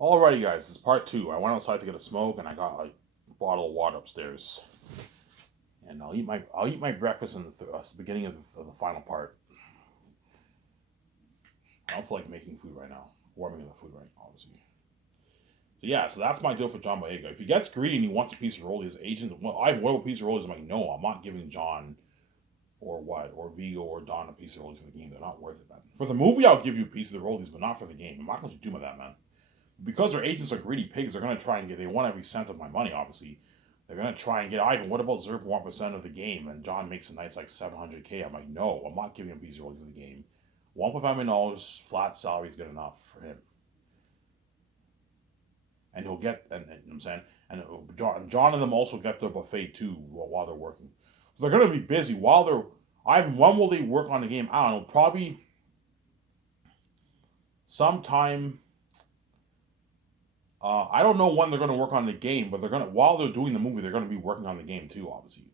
Alrighty, guys, this is part two. I went outside to get a smoke, and I got a bottle of water upstairs. And I'll eat my breakfast in the beginning of the final part. I don't feel like making food right now, warming the food right now, obviously. So yeah, so that's my deal for John Boyega. If he gets greedy and he wants a piece of roll, his agent, well, I have what piece of roll. I'm like, no, I'm not giving John or Vigo or Don a piece of rollies for the game. They're not worth it, man. For the movie, I'll give you a piece of the rollies, but not for the game. I'm not going to do that, man. Because their agents are greedy pigs, they're going to try and get. They want every cent of my money, obviously. They're going to try and get Ivan. What about 0.1% of the game? And John makes a nice like 700K. I'm like, no, I'm not giving him piece of rollies for the game. $1.5 million flat salary is good enough for him, and he'll get. And you know what I'm saying, and John and them also get their buffet too while they're working. So they're going to be busy while they're. Ivan, when will they work on the game? I don't know. Probably sometime. I don't know when they're going to work on the game, but they're going to while they're doing the movie, they're going to be working on the game too. Obviously,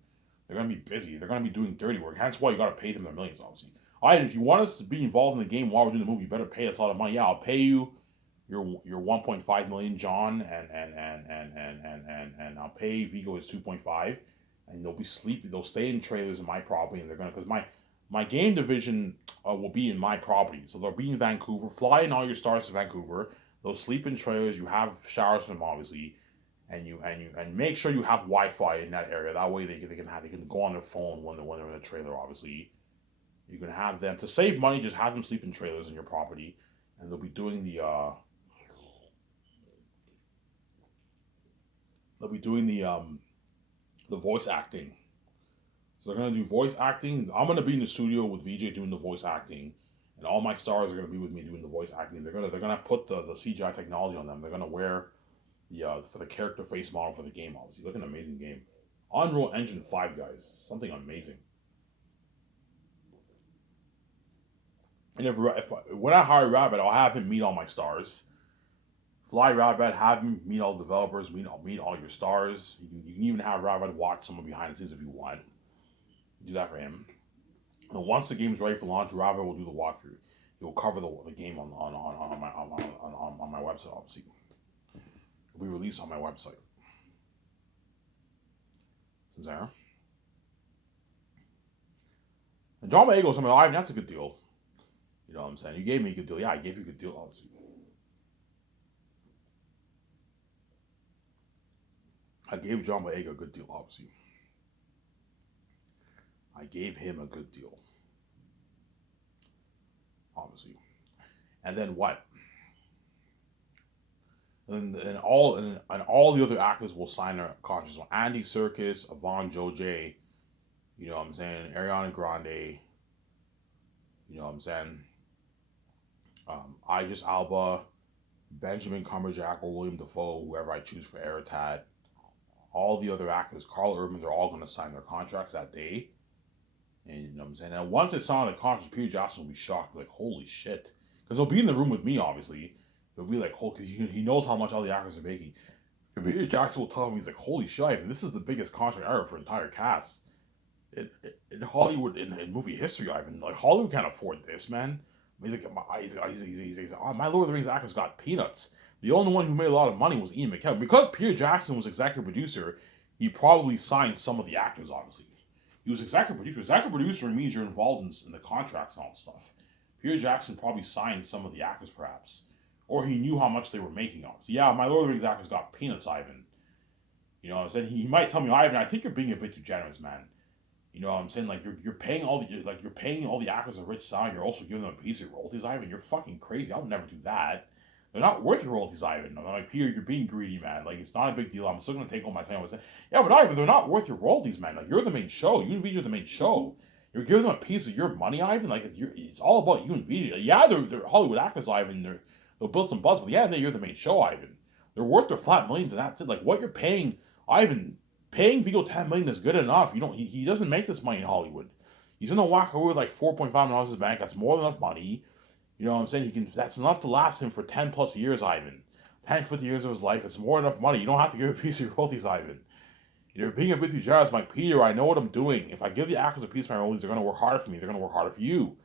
they're going to be busy. They're going to be doing dirty work. That's why you got to pay them their millions. Obviously, if you want us to be involved in the game while we're doing the movie, you better pay us a lot of money. Yeah, I'll pay you your 1.5 million, John, and I'll pay Vigo his 2.5, and they'll be sleepy. They'll stay in trailers in my property, and they're gonna because my game division will be in my property, so they'll be in Vancouver. Fly in all your stars to Vancouver. They'll sleep in trailers. You have showers for them, obviously, and make sure you have Wi-Fi in that area. That way they can go on their phone when they're in the trailer. Obviously, you can have them to save money. Just have them sleep in trailers in your property, and they'll be doing the voice acting. So they're gonna do voice acting. I'm gonna be in the studio with VJ doing the voice acting, and all my stars are gonna be with me doing the voice acting. They're gonna put the CGI technology on them. They're gonna wear the for the character face model for the game. Obviously, look an amazing game. Unreal Engine 5, guys, something amazing. And if when I hire Rabbit, I'll have him meet all my stars. Fly Rabbit, have him meet all the developers, meet all your stars. You can even have Rabbit watch someone behind the scenes if you want. Do that for him. And once the game's ready for launch, Rabbit will do the walkthrough. He'll cover the game on my website, obviously. It'll be released on my website. There. And John Boyega was something, Ivan, that's a good deal. You know what I'm saying? You gave me a good deal. Yeah, I gave you a good deal, obviously. I gave John Boyega a good deal, obviously. I gave him a good deal, obviously. And then what? And all the other actors will sign their contracts. So Andy Serkis, Yvonne Joje, you know what I'm saying, Ariana Grande, you know what I'm saying, Idris Alba, Benjamin Cumberbatch, or William Dafoe, whoever I choose for Aratat. All the other actors, Carl Urban, they're all going to sign their contracts that day. And you know what I'm saying? And once they sign the contract, Peter Jackson will be shocked, like, holy shit. Because he'll be in the room with me, obviously. He'll be like, holy, he knows how much all the actors are making. And Peter Jackson will tell him, he's like, holy shit, and this is the biggest contract ever for entire cast. In Hollywood, in movie history, Ivan. Like, Hollywood can't afford this, man. He's like, oh, my Lord of the Rings actors got peanuts. The only one who made a lot of money was Ian McKellen. Because Peter Jackson was executive producer, he probably signed some of the actors, obviously. He was executive producer. Executive producer means you're involved in the contracts and all that stuff. Peter Jackson probably signed some of the actors, perhaps. Or he knew how much they were making on. So yeah, my Lord of the Rings actors got peanuts, Ivan. You know what I'm saying? He might tell me, Ivan, I think you're being a bit too generous, man. You know what I'm saying? Like you're paying all the actors a rich salary. You're also giving them a piece of royalties, Ivan. You're fucking crazy. I'll never do that. They're not worth your royalties, Ivan. I'm like, Peter, you're being greedy, man. Like, it's not a big deal. I'm still gonna take home my sandwich. Yeah, but Ivan, they're not worth your royalties, man. Like, you're the main show. You and VJ are the main show. You're giving them a piece of your money, Ivan. Like, it's all about you and VJ. Yeah, they're Hollywood actors, Ivan. They'll build some buzz, but yeah, you're the main show, Ivan. They're worth their flat millions, and that's it. Like, what you're paying, Ivan, paying Vigo 10 million is good enough. You don't. He doesn't make this money in Hollywood. He's gonna walk away with like $4.5 in his bank. That's more than enough money. You know what I'm saying? He can. That's enough to last him for 10 plus years, Ivan. 10, 50 years of his life. It's more than enough money. You don't have to give a piece of your royalties, Ivan. You're being a bit too generous, Mike Peter. I know what I'm doing. If I give the actors a piece of my royalties, they're gonna work harder for me. They're gonna work harder for you.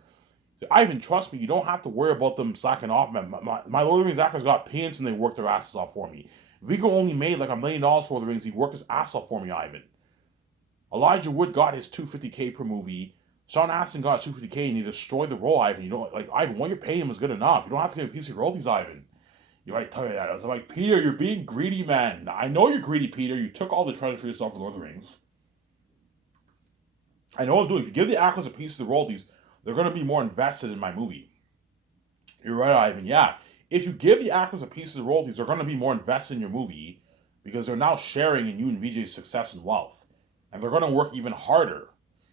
Ivan, trust me, you don't have to worry about them slacking off, man. My Lord of the Rings actors got pants and they worked their asses off for me. Vigo only made like $1 million for the Rings. He worked his ass off for me, Ivan. Elijah Wood got his $250K per movie. Sean Astin got $250K and he destroyed the role, Ivan. You know, like Ivan, what you're paying him is good enough. You don't have to get a piece of royalties, Ivan. You might tell you that. I was like, Peter, you're being greedy, man. I know you're greedy, Peter. You took all the treasure for yourself for Lord of the Rings. I know what I'm doing. If you give the actors a piece of the royalties, they're going to be more invested in my movie. You're right, Ivan. Yeah. If you give the actors a piece of the royalties, they're going to be more invested in your movie because they're now sharing in you and VJ's success and wealth. And they're going to work even harder.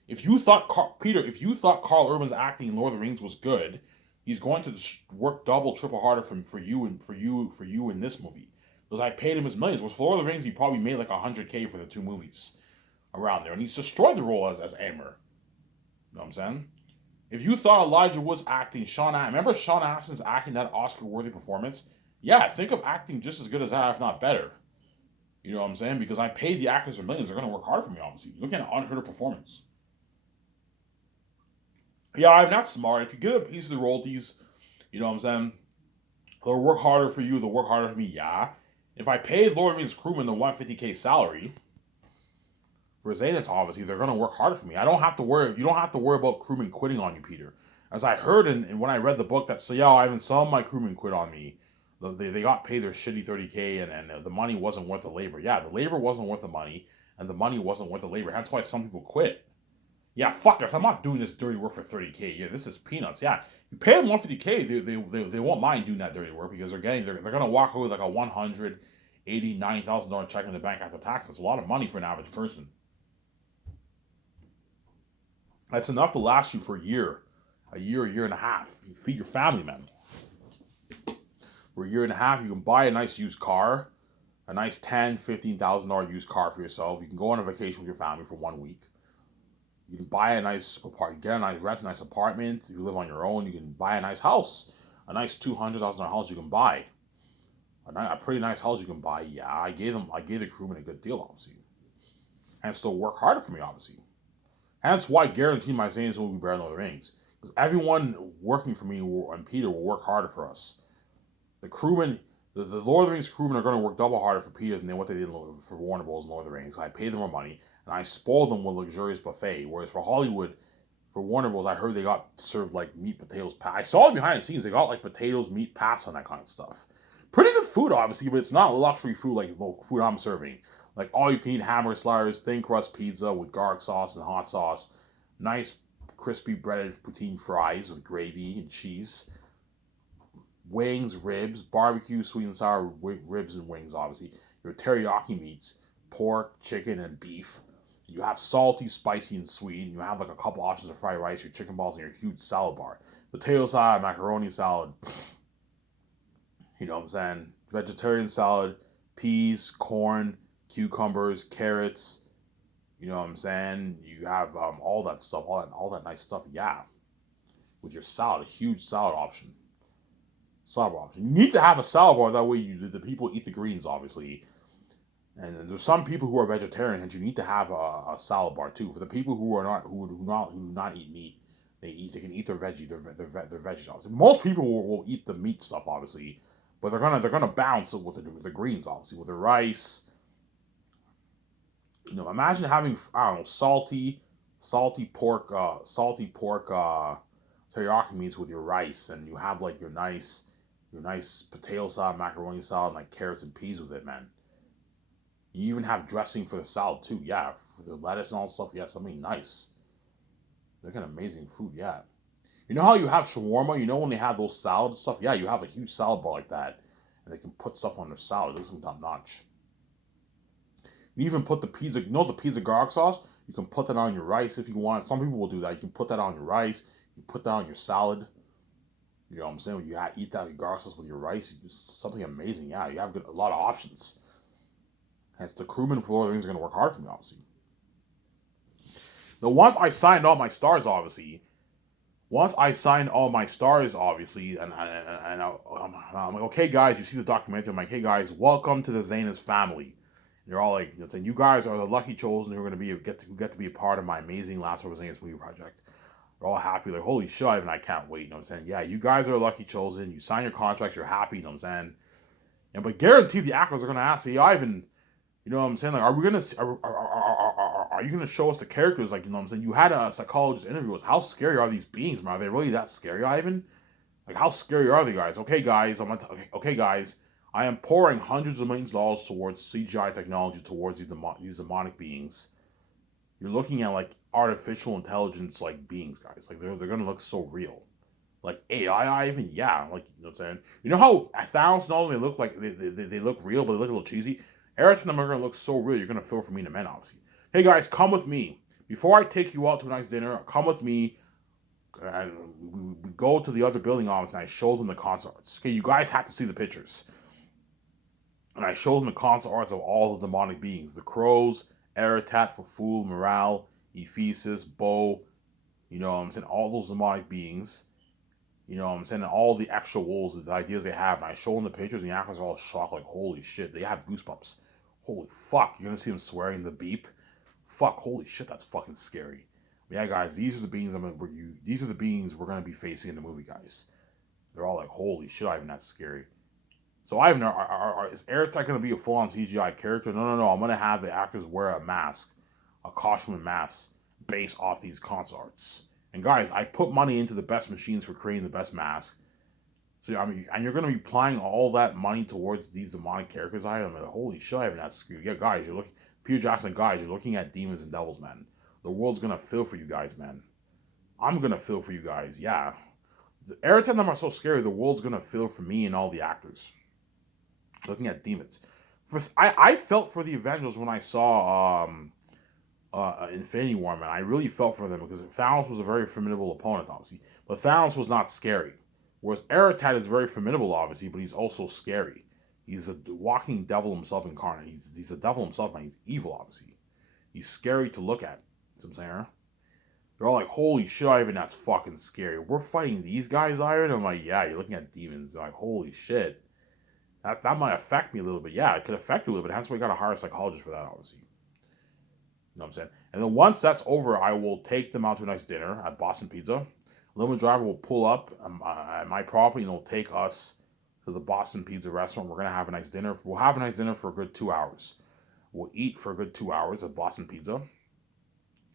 If you thought, Peter, if you thought Carl Urban's acting in Lord of the Rings was good, he's going to work double, triple harder for you in this movie. Because I paid him his millions. With Lord of the Rings, he probably made like $100K for the two movies around there. And he's destroyed the role as Amber. You know what I'm saying? If you thought Elijah Wood's acting, remember Sean Astin's acting, that Oscar-worthy performance? Yeah, think of acting just as good as that, if not better. You know what I'm saying? Because I paid the actors for millions. They're going to work hard for me, obviously. You're looking at an unheard of performance. Yeah, I'm not smart. If you get a piece of the royalties, you know what I'm saying? They'll work harder for you. They'll work harder for me, yeah. If I paid Lord of the Rings crewman the $150K salary, for Zetas, obviously, they're going to work harder for me. I don't have to worry. You don't have to worry about crewmen quitting on you, Peter. As I heard and when I read the book, that so yeah, Ivan, some of my crewmen quit on me. They got paid their shitty $30K and the money wasn't worth the labor. Yeah, the labor wasn't worth the money and the money wasn't worth the labor. That's why some people quit. Yeah, fuck this. I'm not doing this dirty work for $30K. Yeah, this is peanuts. Yeah, you pay them $150K, they won't mind doing that dirty work because they're gonna walk away with like a $180,000-$90,000 check in the bank after taxes. It's a lot of money for an average person. That's enough to last you for a year and a half. You feed your family, man. For a year and a half, you can buy a nice used car, a nice $10,000-$15,000 used car for yourself. You can go on a vacation with your family for 1 week. You can buy a nice apartment, rent a nice apartment. If you live on your own, you can buy a nice house, a nice $200,000 house you can buy, a pretty nice house you can buy. Yeah, I gave the crewman a good deal, obviously, and still work harder for me, obviously. And that's why I guarantee my Zanes will be better than Lord of the Rings. Because everyone working for me and Peter will work harder for us. The crewmen, the Lord of the Rings crewmen are going to work double harder for Peter than what they did for Warner Bros. And Lord of the Rings. I paid them more money, and I spoiled them with luxurious buffet. Whereas for Hollywood, for Warner Bros., I heard they got served like meat, potatoes, I saw it behind the scenes. They got like potatoes, meat, pasta, and that kind of stuff. Pretty good food, obviously, but it's not luxury food like the food I'm serving. Like all you can eat hamburger sliders, thin crust pizza with garlic sauce and hot sauce, nice crispy breaded poutine fries with gravy and cheese, wings, ribs, barbecue, sweet and sour ribs and wings, obviously. Your teriyaki meats, pork, chicken, and beef. You have salty, spicy, and sweet. And you have like a couple options of fried rice, your chicken balls, and your huge salad bar. Potato salad, macaroni salad. You know what I'm saying? Vegetarian salad, peas, corn, cucumbers, carrots. You know what I'm saying? You have all that stuff, all that nice stuff. Yeah, with your salad, a huge salad option. Salad bar option. You need to have a salad bar that way the people eat the greens, obviously. And there's some people who are vegetarian, and you need to have a salad bar too. For the people who are not who do not eat meat, they can eat their veggies, their veggies. Most people will eat the meat stuff, obviously, but they're gonna balance it with the greens, obviously, with the rice. You know, imagine having, I don't know, salty pork teriyaki meats with your rice, and you have like your nice potato salad, macaroni salad, and like carrots and peas with it, man. You even have dressing for the salad too, yeah, for the lettuce and all that stuff. Yeah, something nice. They're an amazing food, yeah. You know how you have shawarma? You know when they have those salad stuff? Yeah, you have a huge salad bar like that, and they can put stuff on their salad. It looks top notch. You even put the pizza, the pizza garlic sauce? You can put that on your rice if you want. Some people will do that. You can put that on your rice. You put that on your salad. You know what I'm saying? When you eat that garlic sauce with your rice, it's something amazing. Yeah, you have a lot of options. Hence, the crewman for Lord of the Rings are going to work hard for me, obviously. Now, once I signed all my stars, obviously, and I'm like, okay, guys, you see the documentary. I'm like, hey, guys, welcome to the Zanas family. They're all like, saying, you guys are the lucky chosen who are going to get to be a part of my amazing Last of Us movie project. They're all happy, like, holy shit, Ivan, I can't wait. You know what I'm saying? Yeah, you guys are lucky chosen. You sign your contracts, you're happy. You know what I'm saying? And but guaranteed the actors are gonna ask me, Ivan. You know what I'm saying? Like, are we gonna are you gonna show us the characters? Like, you know what I'm saying? You had a psychologist interview us. How scary are these beings, man? Are they really that scary, Ivan? Like, how scary are they, guys? Okay, guys, okay, guys. I am pouring hundreds of millions of dollars towards CGI technology towards these demonic beings. You're looking at like artificial intelligence like beings, guys. Like they're gonna look so real. Like AI, Ivan, yeah. Like, you know what I'm saying? You know how Thanos not only look like they look real, but they look a little cheesy. Eric and them are gonna look so real. You're gonna feel for me in a minute, obviously. Hey guys, come with me. Before I take you out to a nice dinner, come with me. And we go to the other building office and I show them the concept arts. Okay, you guys have to see the pictures. And I show them the concept arts of all the demonic beings. The crows, Eratat, Faful, Morale, Ephesus, Bo, you know what I'm saying? All those demonic beings. You know what I'm saying? And all the extra wolves, the ideas they have. And I show them the pictures and the actors are all shocked, like, holy shit, they have goosebumps. Holy fuck, you're gonna see them swearing the beep. Fuck, holy shit, that's fucking scary. Yeah, guys, these are the beings these are the beings we're gonna be facing in the movie, guys. They're all like, holy shit, Ivan, that's scary. So Ivan, is Airtech gonna be a full-on CGI character? No, no, no. I'm gonna have the actors wear a mask, a costume and mask, based off these concept arts. And guys, I put money into the best machines for creating the best mask. So I mean, and you're gonna be applying all that money towards these demonic characters. I'm like, holy shit, Ivan, that's scary. Yeah, guys, you're looking, Peter Jackson, guys, you're looking at demons and devils, man. The world's gonna feel for you guys, man. I'm gonna feel for you guys. Yeah, the Airtech them are so scary. The world's gonna feel for me and all the actors. Looking at demons. I felt for the Avengers when I saw Infinity War, man. I really felt for them because Thanos was a very formidable opponent, obviously, but Thanos was not scary. Whereas Eratat is very formidable, obviously, but he's also scary. He's a walking devil himself incarnate. He's a devil himself, man. He's evil, obviously. He's scary to look at. You know what I'm saying? They're all like, holy shit, Ivan, that's fucking scary. We're fighting these guys, Ivan? I'm like, yeah, you're looking at demons. They're like, holy shit. That might affect me a little bit. Yeah, it could affect you a little bit. Hence why we got to hire a psychologist for that, obviously. You know what I'm saying? And then once that's over, I will take them out to a nice dinner at Boston Pizza. Limo driver will pull up at my property and he'll take us to the Boston Pizza restaurant. We're going to have a nice dinner. We'll have a nice dinner for a good 2 hours. We'll eat for a good 2 hours at Boston Pizza.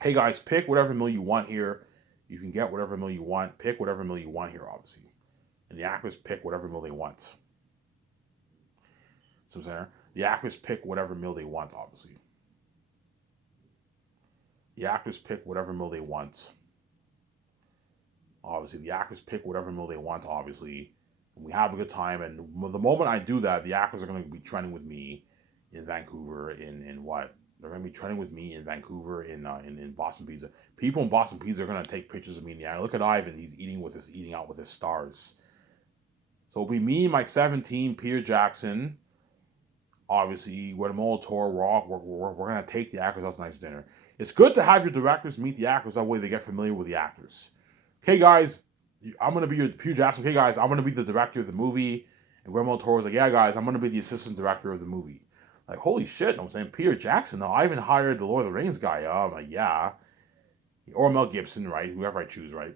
Hey guys, pick whatever meal you want here. You can get whatever meal you want. Pick whatever meal you want here, obviously. And the actors pick whatever meal they want. So I'm saying the actors pick whatever meal they want, obviously. The actors pick whatever meal they want. Obviously, the actors pick whatever meal they want, obviously. And we have a good time. And the moment I do that, the actors are going to be trending with me in Vancouver, in what? They're going to be trending with me in Vancouver, in Boston Pizza. People in Boston Pizza are going to take pictures of me in the eye. Look at Ivan. He's eating out with his stars. So it'll be me, my 17, Peter Jackson, obviously, Guillermo del Toro. We're going to take the actors out to a nice dinner. It's good to have your directors meet the actors. That way they get familiar with the actors. Okay, guys, I'm going to be your Peter Jackson. Okay, guys, I'm going to be the director of the movie. And Guillermo del Toro's like, yeah, guys, I'm going to be the assistant director of the movie. Like, holy shit, I'm saying Peter Jackson. No, I even hired the Lord of the Rings guy. I'm like, yeah. Or Mel Gibson, right? Whoever I choose, right?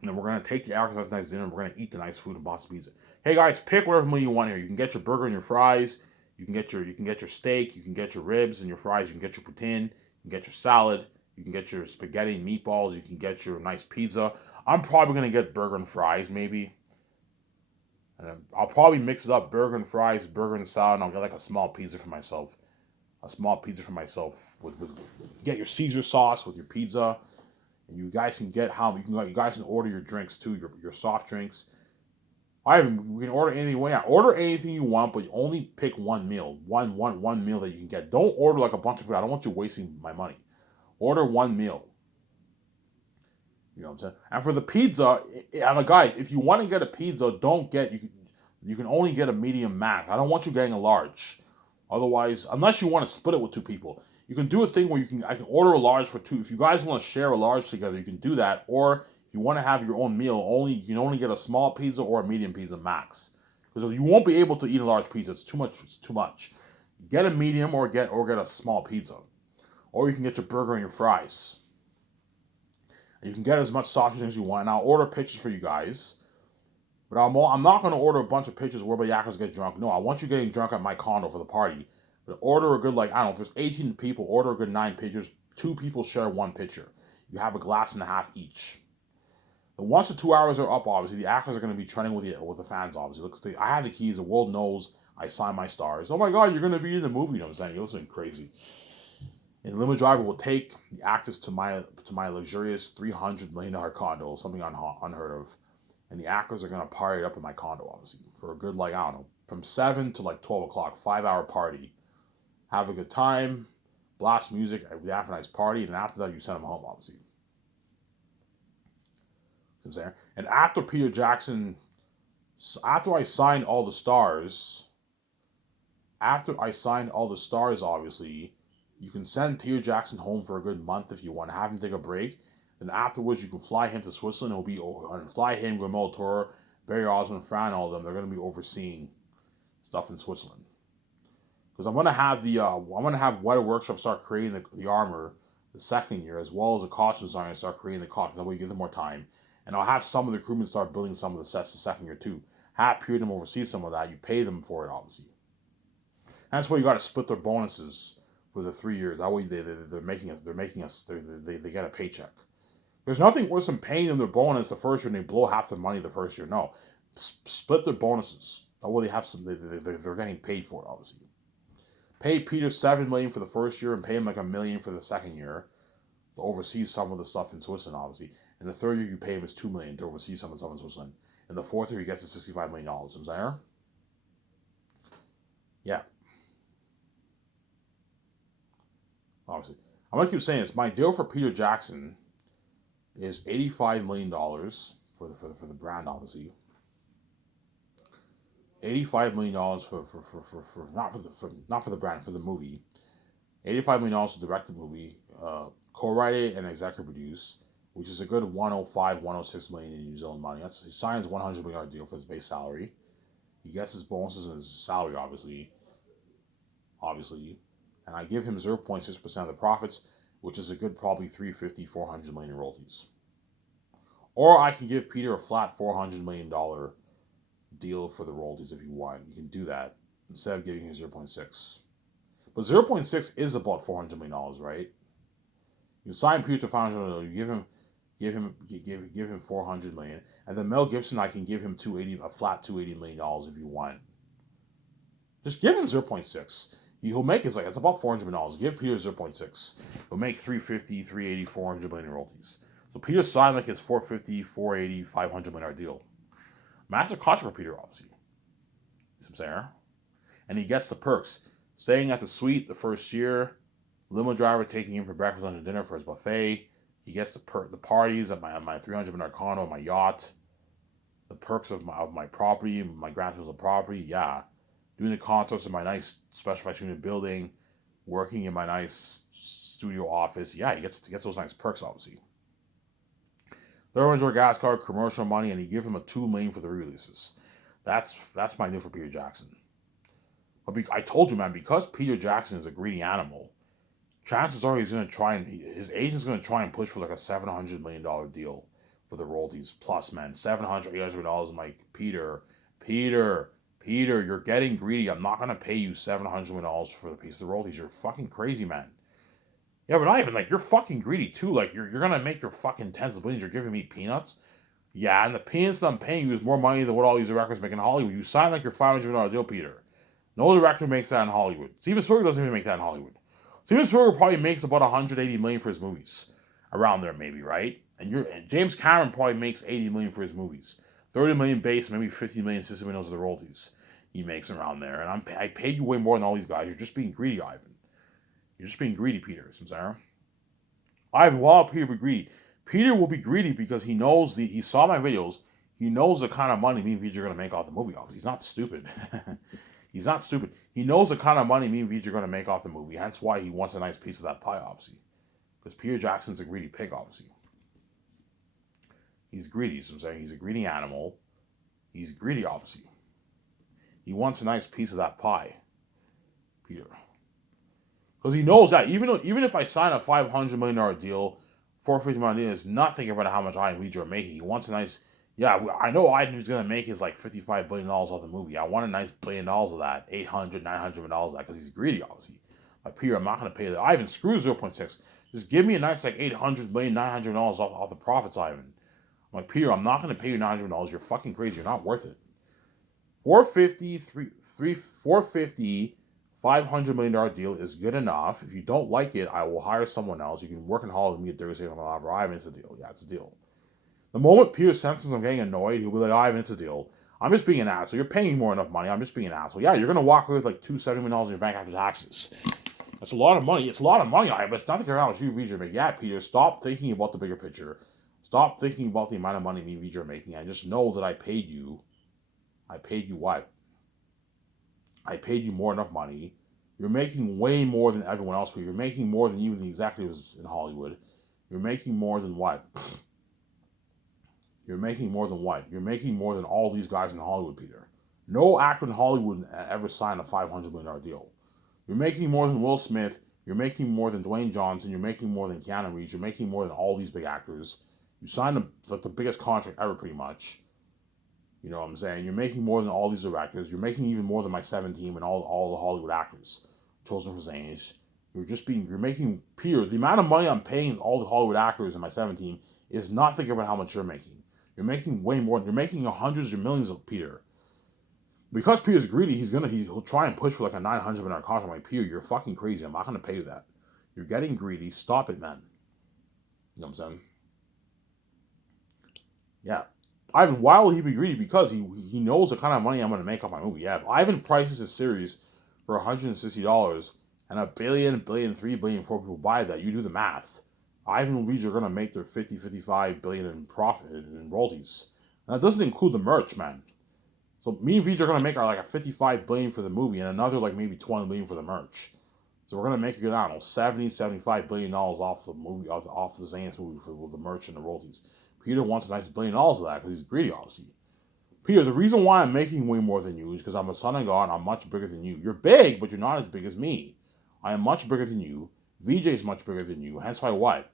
And then we're going to take the actors out to nice dinner. And we're going to eat the nice food in Boston Pizza. Hey, guys, pick whatever meal you want here. You can get your burger and your fries. You can get your steak. You can get your ribs and your fries. You can get your poutine. You can get your salad. You can get your spaghetti and meatballs. You can get your nice pizza. I'm probably going to get burger and fries, maybe. And I'll probably mix it up, burger and fries, burger and salad, and I'll get like a small pizza for myself. A small pizza for myself. With get your Caesar sauce with your pizza. And you guys can get you guys can order your drinks too, your soft drinks. We can order anything you want. Yeah, order anything you want, but you only pick one meal. One meal that you can get. Don't order like a bunch of food. I don't want you wasting my money. Order one meal. You know what I'm saying? And for the pizza, guys, if you want to get a pizza, don't get you can only get a medium max. I don't want you getting a large. Otherwise, unless you want to split it with two people, you can do a thing where I can order a large for two. If you guys want to share a large together, you can do that. Or if you want to have your own meal, you can only get a small pizza or a medium pizza max. Because you won't be able to eat a large pizza. It's too much. It's too much. Get a medium or get a small pizza. Or you can get your burger and your fries. And you can get as much sausage as you want. And I'll order pictures for you guys. But I'm not going to order a bunch of pictures where the actors get drunk. No, I want you getting drunk at my condo for the party. But order a good, like, I don't know, if there's 18 people, order a good 9 pictures. 2 people share 1 picture. You have a glass and a half each. And once the 2 hours are up, obviously, the actors are going to be trending with the fans, obviously. I have the keys. The world knows I sign my stars. Oh my God, you're going to be in the movie. You know what I'm saying? You're listening crazy. And the limo driver will take the actors to my luxurious $300 million condo, something unheard of. And the actors are going to party it up in my condo, obviously, for a good, like, I don't know, from 7 to like 12 o'clock, 5-hour party. Have a good time, blast music, we have a nice party, and after that, you send them home, obviously. You know what I'm saying? And after Peter Jackson, after I signed all the stars, obviously, you can send Peter Jackson home for a good month if you want to have him take a break. Then afterwards, you can fly him to Switzerland. Fly him, Guillermo del Toro, Barry Osmond, Fran, all of them. They're going to be overseeing stuff in Switzerland. Because I'm going to have Weta Workshop start creating the armor the second year, as well as the costume designer start creating the costume. That way, you give them more time. And I'll have some of the crewmen start building some of the sets the second year too. Have Peter them oversee some of that. You pay them for it, obviously. And that's why you got to split their bonuses for the 3 years. That way, they get a paycheck. There's nothing worse than paying them their bonus the first year and they blow half the money the first year. No, split their bonuses. That way they have some. They're getting paid for it, obviously. Pay Peter $7 million for the first year and pay him like $1 million for the second year to oversee some of the stuff in Switzerland, obviously. And the third year you pay him is $2 million to oversee some of the stuff in Switzerland. And the fourth year he gets the $65 million. I'm saying, yeah. Obviously, I'm gonna keep saying this. My deal for Peter Jackson is $85 million for the brand, obviously. $85 million for not for the brand, for the movie. $85 million to direct the movie, co-write it and executive produce, which is a good 105, 106 million in New Zealand money. He signs $100 million deal for his base salary. He gets his bonuses and his salary, obviously. And I give him 0.6% of the profits, which is a good probably 350, 400 million in royalties. Or I can give Peter a flat $400 million deal for the royalties if you want. You can do that instead of giving him 0.6. But 0.6 is about $400 million, right? You sign Peter to $500 million, you give him $400 million, and then Mel Gibson, I can give him a flat $280 million if you want. Just give him 0.6. He'll make it's about $400 million. Give Peter 0.6. He'll make 350, 380, 400 million royalties. So Peter signed like his 450, 480, 500 million deal. Massive contract for Peter, obviously. You see what I'm saying? And he gets the perks. Staying at the suite the first year, limo driver taking him for breakfast, lunch, and dinner for his buffet. He gets the parties at my 300 million condo, my yacht. The perks of my property, my Grand Central property, yeah. Doing the concerts in my nice special effects unit building, working in my nice studio office. Yeah, he gets those nice perks, obviously. Thurman gas card, commercial money, and he give him a $2 million for the releases. That's my deal for Peter Jackson. But I told you, man, because Peter Jackson is a greedy animal, chances are his agent's gonna try and push for like a $700 million deal for the royalties plus, man. $700, $800 million. I'm like, Peter, you're getting greedy. I'm not gonna pay you $700 million for the piece of the royalties. You're fucking crazy, man. Yeah, but not even like you're fucking greedy too. Like you're gonna make your fucking tens of billions. You're giving me peanuts. Yeah, and the peanuts that I'm paying you is more money than what all these directors make in Hollywood. You sign like your $500 million deal, Peter. No director makes that in Hollywood. Steven Spielberg doesn't even make that in Hollywood. Steven Spielberg probably makes about $180 million for his movies, around there maybe, right? And James Cameron probably makes $80 million for his movies. $30 million base, maybe $50 million, $60 million of the royalties he makes around there. And I paid you way more than all these guys. You're just being greedy, Ivan. You're just being greedy, Peter. Ivan, why will Peter be greedy? Peter will be greedy because he knows he saw my videos. He knows the kind of money me and VJ are going to make off the movie. Obviously, he's not stupid. He's not stupid. He knows the kind of money me and VJ are going to make off the movie. Hence why he wants a nice piece of that pie, obviously. Because Peter Jackson's a greedy pig, obviously. He's greedy, so I'm saying he's a greedy animal. He's greedy, obviously. He wants a nice piece of that pie, Peter. Because he knows that even if I sign a $500 million deal $450 million is nothing about how much Ivan Reader are making. He wants a nice, yeah, I know Ivan's going to make his like $55 billion off the movie. I want a nice $1 billion of that, 800, 900 million dollars of that, because he's greedy, obviously. Like, Peter, I'm not going to pay that. Ivan, screw 0.6. Just give me a nice like 800 million, 900 million dollars off the profits, Ivan. I'm like, Peter, I'm not going to pay you $900. You're fucking crazy. You're not worth it. 450, 450, $500 million deal is good enough. If you don't like it, I will hire someone else. You can work in Hollywood with me at Thursday on Oliver. Ivan, it's a deal. Yeah, it's a deal. The moment Peter senses I'm getting annoyed, he'll be like, Ivan, it's a deal. I'm just being an asshole. You're paying me more enough money. I'm just being an asshole. Yeah, you're going to walk away with like $270 million in your bank after taxes. That's a lot of money. It's a lot of money, Ivan, but it's not the how much you Vijay are making. Yeah, Peter, stop thinking about the bigger picture. Stop thinking about the amount of money me and Vijay are making. I just know that I paid you. I paid you what? I paid you more enough money. You're making way more than everyone else, but you're making more than even the executives in Hollywood. You're making more than what? You're making more than what? You're making more than all these guys in Hollywood, Peter. No actor in Hollywood ever signed a $500 million deal. You're making more than Will Smith. You're making more than Dwayne Johnson. You're making more than Keanu Reeves. You're making more than all these big actors. You signed like the biggest contract ever, pretty much. You know what I'm saying? You're making more than all these other actors. You're making even more than my 7 team and all the Hollywood actors chosen for Zanes. You're making, Peter, the amount of money I'm paying all the Hollywood actors in my 7 team is nothing about how much you're making. You're making way more. You're making hundreds of millions of Peter. Because Peter's greedy, he'll try and push for like a $900 million contract. I'm like, Peter, you're fucking crazy. I'm not gonna pay you that. You're getting greedy. Stop it, man. You know what I'm saying? Yeah. Ivan, why will he be greedy? Because he knows the kind of money I'm gonna make off my movie. Yeah, if Ivan prices his series for $160 and a billion, billion, 3 billion, 4 people buy that, you do the math. Ivan and Luigi are gonna make their 50, 55 billion in profit in royalties. And that doesn't include the merch, man. So me and Vijay are gonna make our like a 55 billion for the movie and another like maybe 20 billion for the merch. So we're gonna make a good, I don't know, 70, $75 billion off the movie, off the Zane's movie for the merch and the royalties. Peter wants a nice $1 billion of that because he's greedy, obviously. Peter, the reason why I'm making way more than you is because I'm a son of God and I'm much bigger than you. You're big, but you're not as big as me. I am much bigger than you. VJ is much bigger than you. Hence why what?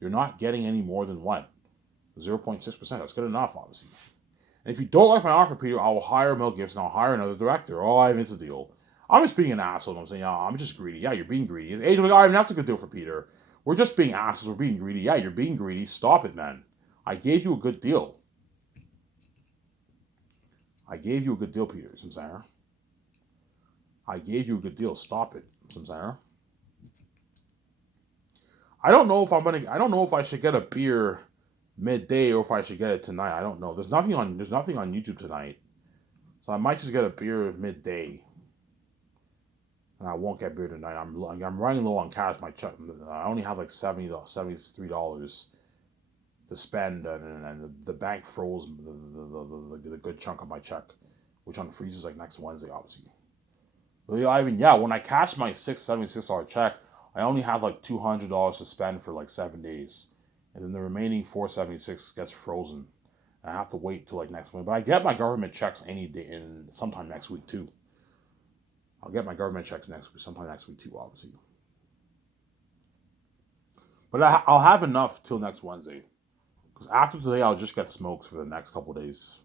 You're not getting any more than what? 0.6%. That's good enough, obviously. And if you don't like my offer, Peter, I will hire Mel Gibson. I'll hire another director. Oh, Ivan, it's a deal. I'm just being an asshole. I'm saying, yeah, I'm just greedy. Yeah, you're being greedy. His agent like, Ivan, that's a good deal for Peter. We're just being assholes. We're being greedy. Yeah, you're being greedy. Stop it, man. I gave you a good deal. I gave you a good deal, Peter. Samsara. I gave you a good deal. Stop it, Samsara. I don't know if I should get a beer midday or if I should get it tonight. I don't know. There's nothing on YouTube tonight. So I might just get a beer midday. And I won't get beer tonight. I'm running low on cash. My check, I only have like $73 to spend, and the bank froze the good chunk of my check, which unfreezes like next Wednesday, obviously. But yeah, Ivan, yeah, when I cash my $676 check, I only have like $200 to spend for like 7 days, and then the remaining $476 gets frozen. And I have to wait till like next week. But I get my government checks any day, in sometime next week too. I'll get my government checks sometime next week too, obviously. But I'll have enough till next Wednesday. Because after today, I'll just get smokes for the next couple of days.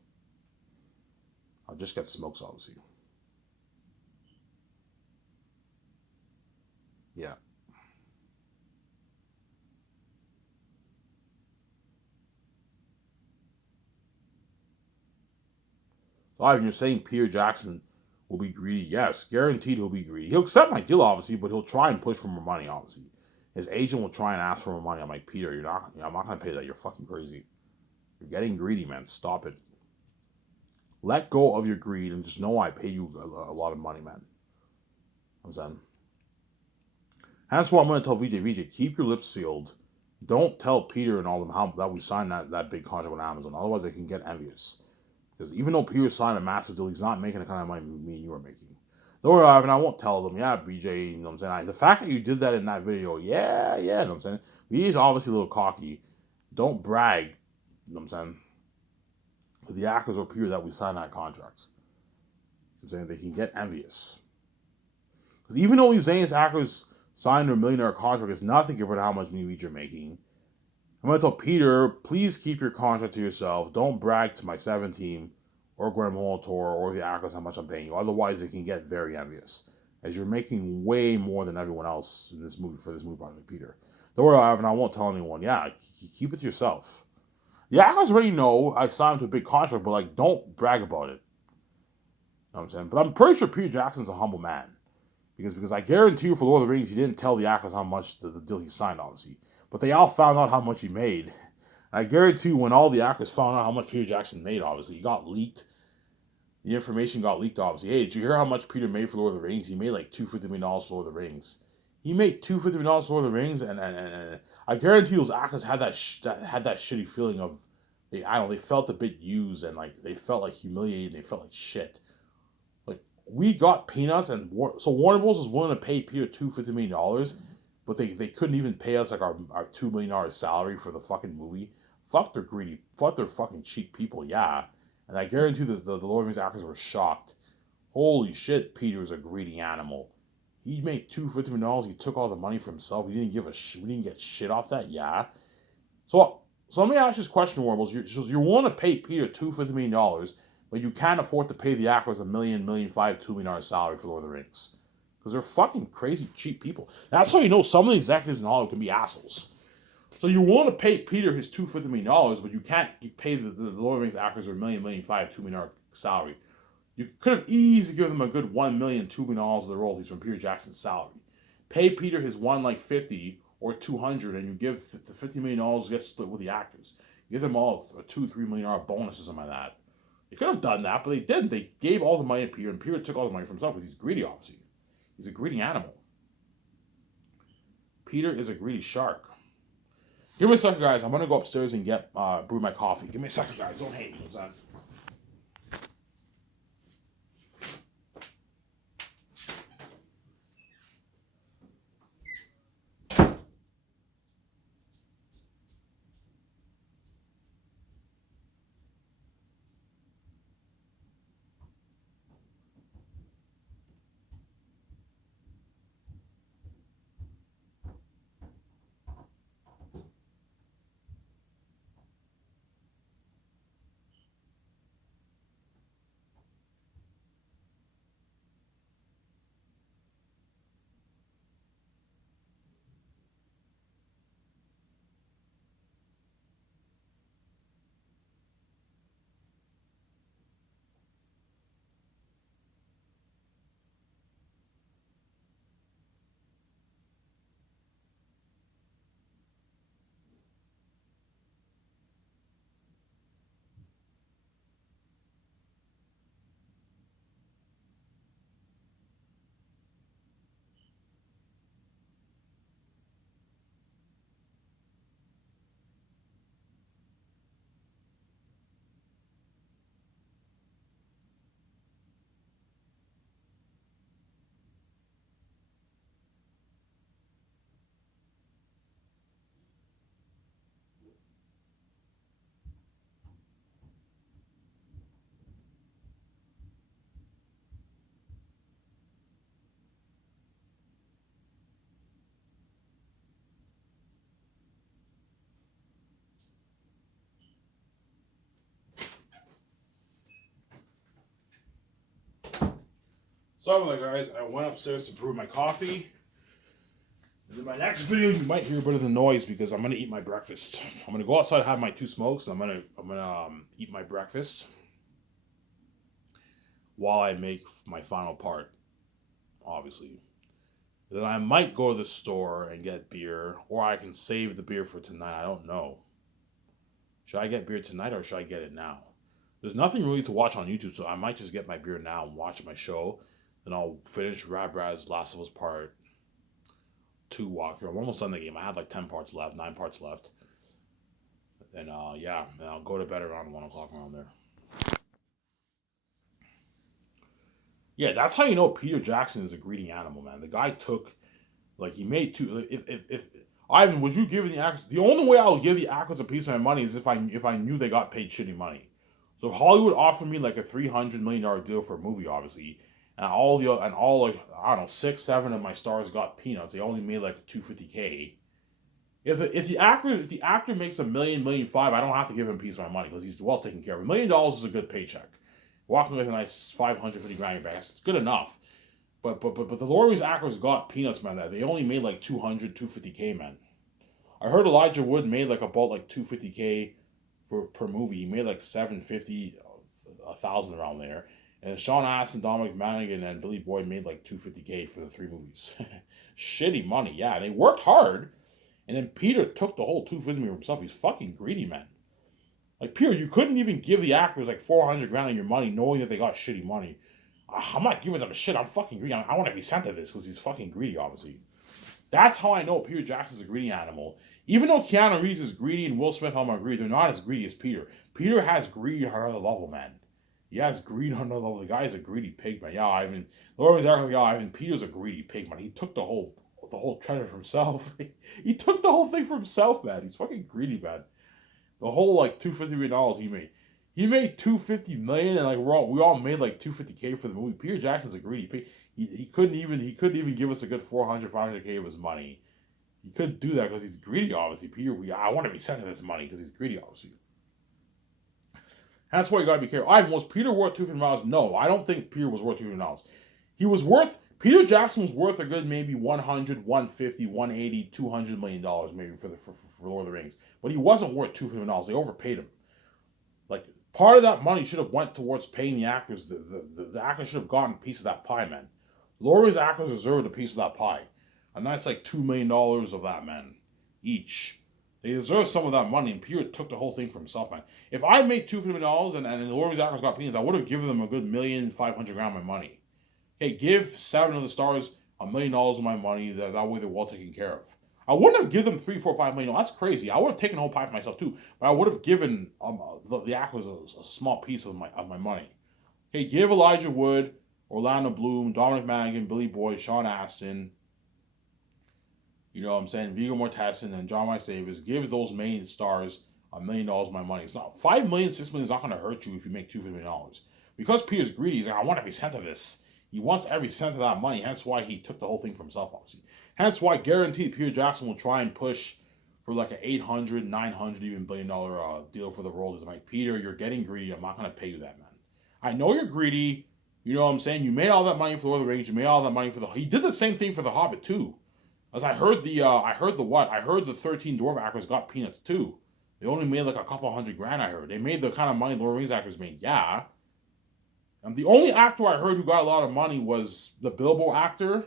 I'll just get smokes, obviously. Yeah. So Ivan, you're saying Peter Jackson will be greedy? Yes, guaranteed he'll be greedy. He'll accept my deal, obviously, but he'll try and push for more money, obviously. His agent will try and ask for more money. I'm like, Peter, I'm not gonna pay that. You're fucking crazy. You're getting greedy, man. Stop it. Let go of your greed and just know I pay you a lot of money, man. I'm saying. That's what I'm gonna tell VJ. Keep your lips sealed. Don't tell Peter and all them how that we signed that big contract with Amazon. Otherwise, they can get envious. Because even though Peter signed a massive deal, he's not making the kind of money me and you are making. Don't worry, Ivan, I won't tell them. Yeah, BJ, you know what I'm saying? The fact that you did that in that video, yeah, you know what I'm saying? BJ's obviously a little cocky. Don't brag, you know what I'm saying? To the actors or Peter that we signed that contract. So I'm saying they can get envious. Because even though these Zane's actors signed their millionaire contract, it's nothing compared to how much me and BJ are making. I'm going to tell Peter, please keep your contract to yourself. Don't brag to my 7 team or Guillermo del Toro or the actors how much I'm paying you. Otherwise, it can get very envious, as you're making way more than everyone else in this movie for this movie project, Peter. Don't worry, Ivan, I won't tell anyone. Yeah, keep it to yourself. The actors already know I signed to a big contract, but like, don't brag about it. You know what I'm saying? But I'm pretty sure Peter Jackson's a humble man. Because I guarantee you for Lord of the Rings, he didn't tell the actors how much the deal he signed, obviously. But they all found out how much he made. I guarantee you when all the actors found out how much Peter Jackson made, obviously, he got leaked. The information got leaked, obviously. Hey, did you hear how much Peter made for Lord of the Rings? He made like $250 million for Lord of the Rings. He made $250 million for Lord of the Rings, and I guarantee those actors had that shitty feeling of, they felt a bit used, and like they felt like humiliated, they felt like shit. Like, we got peanuts, and so Warner Bros. Was willing to pay Peter $250 million, but they couldn't even pay us like our $2 million salary for the fucking movie. Fuck, they're greedy. Fuck, they're fucking cheap people, yeah. And I guarantee the Lord of the Rings actors were shocked. Holy shit, Peter is a greedy animal. He made $250 million. He took all the money for himself. He didn't give a shit. We didn't get shit off that, yeah. So let me ask you this question, Warbles. You're willing to pay Peter $250 million, but you can't afford to pay the actors $1 million, $1.5 million, $2 million salary for Lord of the Rings. Because they're fucking crazy cheap people. That's how you know some of the executives in Hollywood can be assholes. So you're willing to pay Peter his $250 million, but you can't pay the Lord of the Rings actors $1 million, $1.5 million, $2 million salary. You could have easily given them a good $1 million, $2 million of the royalties from Peter Jackson's salary. Pay Peter his $150 or $200, and you give the $50 million gets split with the actors. Give them all a $2-3 million bonus or something like that. They could have done that, but they didn't. They gave all the money to Peter, and Peter took all the money for himself because he's greedy, obviously. He's a greedy animal. Peter is a greedy shark. Give me a second, guys. I'm going to go upstairs and get brew my coffee. Give me a second, guys. Don't hate me. What's that? Sorry about that, guys. I went upstairs to brew my coffee. In my next video, you might hear a bit of the noise because I'm gonna eat my breakfast. I'm gonna go outside and have my 2 smokes. I'm gonna eat my breakfast while I make my final part. Obviously, then I might go to the store and get beer, or I can save the beer for tonight. I don't know. Should I get beer tonight or should I get it now? There's nothing really to watch on YouTube, so I might just get my beer now and watch my show. Then I'll finish Brad's Last of Us Part 2 walkthrough. I'm almost done the game. I have like 10 parts left, 9 parts left. And yeah, and I'll go to bed around 1 o'clock around there. Yeah, that's how you know Peter Jackson is a greedy animal, man. The guy took, like, he made two. If Ivan, would you give the actors? The only way I would give the actors a piece of my money is if I knew they got paid shitty money. So if Hollywood offered me like a $300 million deal for a movie, obviously, and all like I don't know 6, 7 of my stars got peanuts. They only made like 250K. If the actor makes $1.5 million, I don't have to give him a piece of my money because he's well taken care of. $1 million is a good paycheck. Walking with a nice 550 grand in your bank, it's good enough. But the Lord of the Rings actors got peanuts, man. That they only made like 250K, man. I heard Elijah Wood made like about like 250K per movie. He made like 750, 1,000 around there. And Sean Astin, Dominic Monaghan, and Billy Boyd made like 250K for the 3 movies. Shitty money, yeah. And they worked hard. And then Peter took the whole 250 for himself. He's fucking greedy, man. Like, Peter, you couldn't even give the actors like 400 grand of your money knowing that they got shitty money. I'm not giving them shit. I'm fucking greedy. I want every cent of this because he's fucking greedy, obviously. That's how I know Peter Jackson's a greedy animal. Even though Keanu Reeves is greedy and Will Smith, I'm greedy, they're not as greedy as Peter. Peter has greed on another level, man. He has greed on another level. The guy's a greedy pig, man. Yeah, Peter's a greedy pig, man. He took the whole treasure for himself. He took the whole thing for himself, man. He's fucking greedy, man. The whole like $250 million he made. He made $250 million, and like we all made like $250K for the movie. Peter Jackson's a greedy pig. He couldn't even give us a good 500K of his money. He couldn't do that because he's greedy, obviously. Peter, I want to be sent to this money because he's greedy, obviously. That's why you gotta be careful. Was Peter worth $250 million? No, I don't think Peter was worth $250 million. Peter Jackson was worth a good maybe 100, 150, 180, $200 million maybe for Lord of the Rings. But he wasn't worth $250 million. They overpaid him. Like, part of that money should have went towards paying the actors. The actors should have gotten a piece of that pie, man. Lord of the Rings actors deserved a piece of that pie. And that's like $2 million of that, man. Each. They deserve some of that money, and Peter took the whole thing for himself, man. If I made $250 million and the Lord of the Rings actors got peanuts, I would have given them a good $1,500,000 of my money. Hey, give 7 of the stars $1 million of my money. That way they're well taken care of. I wouldn't have given them $3, $4, $5 million. That's crazy. I would have taken the whole pie for myself too, but I would have given the actors a small piece of my money. Hey, give Elijah Wood, Orlando Bloom, Dominic Monaghan, Billy Boyd, Sean Astin, you know what I'm saying, Viggo Mortensen, and John Michael Davis. Give those main stars $1 million of my money. It's not $5 million, $6 million is not going to hurt you if you make $250 million. Because Peter's greedy, he's like, I want every cent of this. He wants every cent of that money. Hence why he took the whole thing for himself, obviously. Hence why guaranteed Peter Jackson will try and push for like an $800, $900, even $1 billion deal for the world. It's like, Peter, you're getting greedy. I'm not going to pay you that, man. I know you're greedy. You know what I'm saying? You made all that money for Lord of the Rings. You made all that money for He did the same thing for The Hobbit too. As I heard the 13 Dwarf actors got peanuts too. They only made like a couple $100,000. I heard they made the kind of money Lord of the Rings actors made. Yeah. And the only actor I heard who got a lot of money was the Bilbo actor,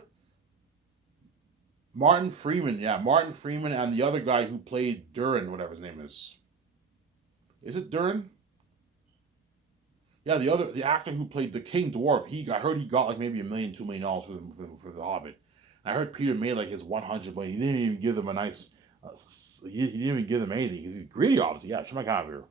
Martin Freeman. Yeah, Martin Freeman, and the other guy who played Durin, whatever his name is. Is it Durin? Yeah, the actor who played the King Dwarf. I heard he got like maybe $1 million, $2 million for the Hobbit. I heard Peter made like his $100 million. He didn't even give them a nice. He didn't even give them anything because he's greedy, obviously. Yeah, check my guy here.